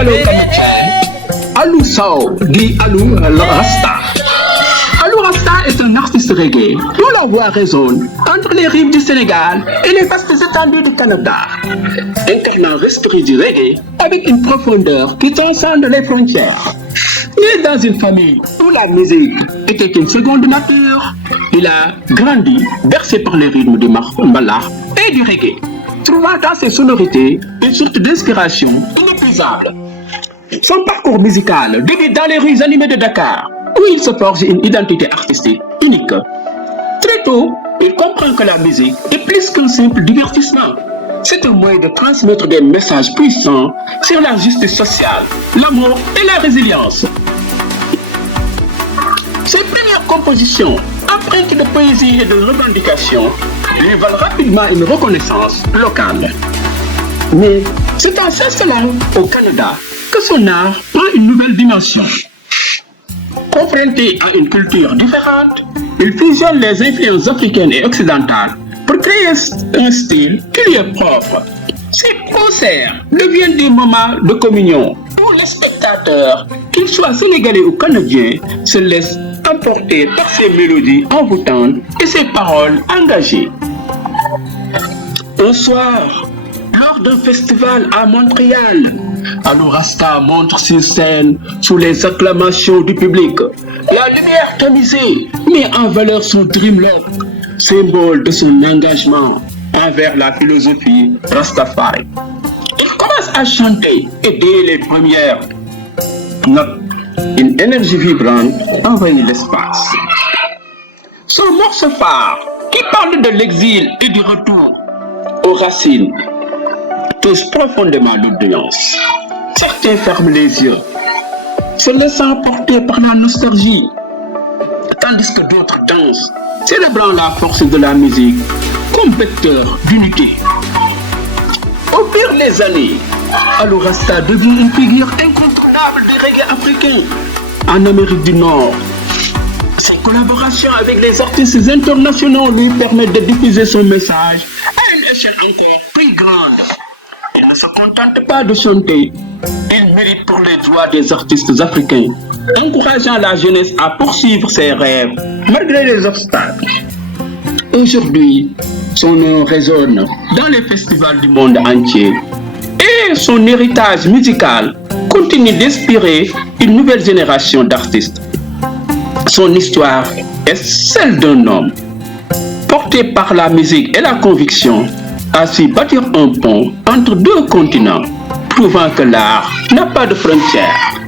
sénégalo Alou Sow, dit Alou Rasta. Alou Rasta est un artiste reggae dont la voix résonne entre les rives du Sénégal et les vastes étendues du Canada, incarnant l'esprit du reggae avec une profondeur qui transcende les frontières. Né dans une famille où la musique était une seconde nature, il a grandi bercé par les rythmes du mbalax et du reggae, trouvant dans ses sonorités une sorte d'inspiration inépuisable. Son parcours musical débute dans les rues animées de Dakar, où il se forge une identité artistique unique. Très tôt, il comprend que la musique est plus qu'un simple divertissement. C'est un moyen de transmettre des messages puissants sur la justice sociale, l'amour et la résilience. Ses premières compositions, empreintes de poésie et de revendication, lui valent rapidement une reconnaissance locale. Mais c'est en s'installant au Canada que son art prend une nouvelle dimension. Confronté à une culture différente, il fusionne les influences africaines et occidentales pour créer un style qui lui est propre. Ces concerts deviennent des moments de communion où les spectateurs, qu'ils soient sénégalais ou canadiens, se laissent emporter par ses mélodies envoûtantes et ses paroles engagées. Un soir, lors d'un festival à Montréal, Alou Rasta montre sur scène sous les acclamations du public. La lumière tamisée met en valeur son dreamlock, symbole de son engagement envers la philosophie Rastafari. Il commence à chanter et dès les premières notes, une énergie vibrante envahit l'espace. Son morceau phare, qui parle de l'exil et du retour aux racines, touche profondément l'audience. Certains ferment les yeux, se laissant porter par la nostalgie, tandis que d'autres dansent, célébrant la force de la musique comme vecteur d'unité. Au fil des années, Alou Rasta devient une figure incontournable du reggae africain en Amérique du Nord. Ses collaborations avec les artistes internationaux lui permettent de diffuser son message à une échelle encore plus grande. Il ne se contente pas de chanter, il milite pour les droits des artistes africains, encourageant la jeunesse à poursuivre ses rêves malgré les obstacles. Aujourd'hui, son nom résonne dans les festivals du monde entier et son héritage musical continue d'inspirer une nouvelle génération d'artistes. Son histoire est celle d'un homme porté par la musique et la conviction à su bâtir un pont entre deux continents, prouvant que l'art n'a pas de frontières.